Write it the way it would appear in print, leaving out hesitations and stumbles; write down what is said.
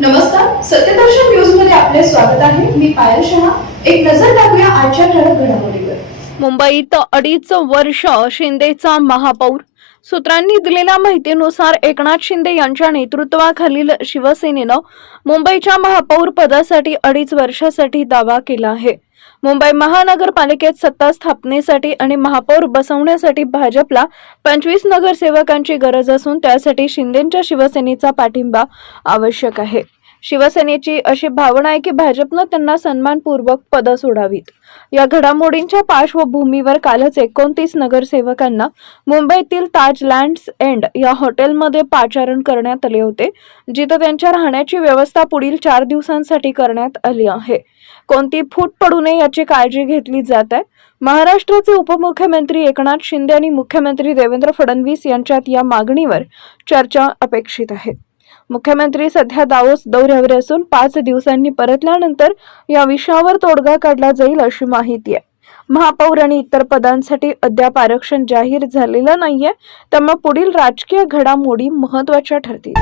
नमस्कार, सत्यदर्शन न्यूज मध्ये आपले स्वागत आहे. मी पायल शहा. एक नजर टाकूया आजच्या ठळक घडामोडीवर. मुंबईत 2.5 वर्ष शिंदेचा महापौर. सूत्रांनी दिलेल्या माहितीनुसार एकनाथ शिंदे यांच्या नेतृत्वाखालील शिवसेनेनं मुंबईच्या महापौर पदासाठी 2.5 वर्षासाठी दावा केला आहे. मुंबई महानगरपालिकेत सत्ता स्थापनेसाठी आणि महापौर बसवण्यासाठी भाजपला 25 नगरसेवकांची गरज असून त्यासाठी शिंदेंच्या शिवसेनेचा पाठिंबा आवश्यक आहे. शिवसेनेची अशी भावना आहे की भाजपनं त्यांना सन्मानपूर्वक पदं सोडावीत. या घडामोडींच्या पार्श्वभूमीवर कालच 29 नगरसेवकांना मुंबईतील ताज लँड्स एंड या हॉटेलमध्ये पाचारण करण्यात आले होते, जिथे त्यांच्या राहण्याची व्यवस्था पुढील 4 दिवसांसाठी करण्यात आली आहे. कोणती फूट पडू नये याची काळजी घेतली जात आहे. महाराष्ट्राचे उपमुख्यमंत्री एकनाथ शिंदे आणि मुख्यमंत्री देवेंद्र फडणवीस यांच्यात या मागणीवर चर्चा अपेक्षित आहे. मुख्यमंत्री सध्या दावोस दौऱ्यावर असून 5 दिवसांनी परतल्यानंतर या विषयावर तोडगा काढला जाईल अशी माहिती आहे. महापौर आणि इतर पदांसाठी अद्याप आरक्षण जाहीर झालेलं नाहीये, त्यामुळे पुढील राजकीय घडामोडी महत्त्वाच्या ठरतील.